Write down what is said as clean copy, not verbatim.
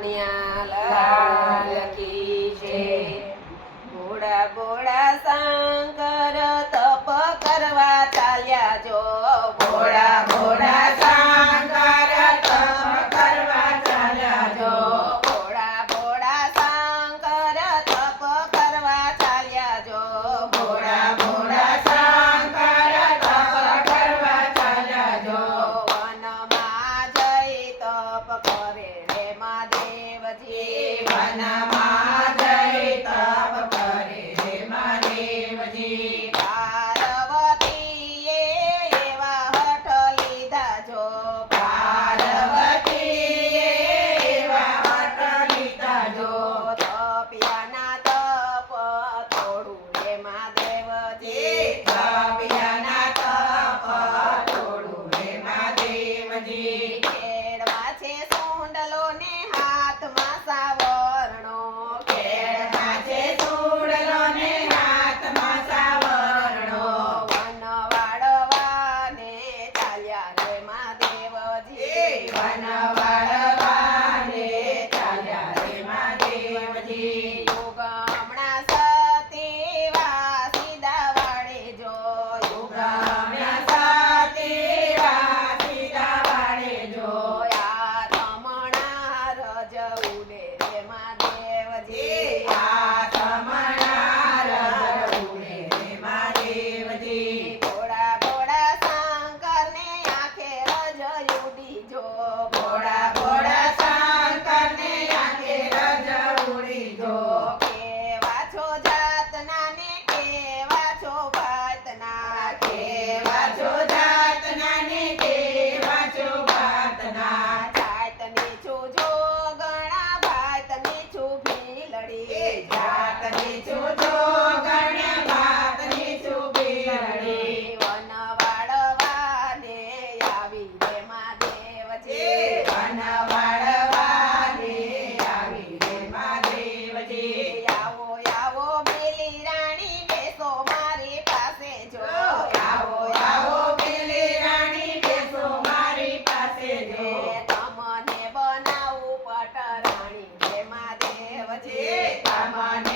કનૈયા લાલ કી જય। ભોળા ભોળા શંકર તપ કરવા ચાલ્યા જો। ભોળા ભોળા શંકર તપ કરવા ચાલ્યા જો। ભોળા ભોળા શંકર તપ કરવા ચાલ્યા જો। ભોળા ભોળા શંકર તપ કરવા ચાલ્યા જો। વનમાં જઈ તપ કરે રે મહાદેવજી। વનમાં જઈ તપ કરે રે મહાદેવજી। પાર્વતીએ એવા હઠ લીધા જો। પાર્વતીએ એવા હઠ લીધા જો। તપ્યાના તપ તોડું રે મહાદેવજી। તપ્યાના તપ તોડું રે મહાદેવજી। ખેડમાં છે સુંડલો ને હાથમાં સાવરણો। ખેડમાં છે સુંડલો ને હાથમાં સાવરણો। વન વાળવાને ચાલ્યા રે મહાદેવજી। વન વાળવાને ચાલ્યા રે મહાદેવજી। યુગમણા સતીવા સીધા વાળે જો। યુગમણા સતીવા સીધા વાળે જો। આ તમણા રજ ઉડે રે મહાદેવજી। આ તમણા રજ ઉડે રે મહાદેવજી। ભોળા ભોળા શંકરને આંખે રજ ઉડી જો। ભોળા ભોળા શંકરને આંખે રજ ઉડી જો। કેવા છો જાતના ને કેવા છો ભાતના। કેવા છો જાતના ને કેવા છો ભાતના। જાતની છું જોગણા ભાતની છું ભીલડી। જાતની છું જોગણ ભાતની છું ભીલડી। વન વાળવાને આવી રે મહાદેવજી। વન વાળવાને આવી રે મહાદેવજી। આવો આવો બેલી રાણી બેસો મારી પાસે જો। આવો આવો પેલી રાણી બેસો મારી પાસે જો। તમને બનાવું પટરાણી રે મહાદેવજી। તમને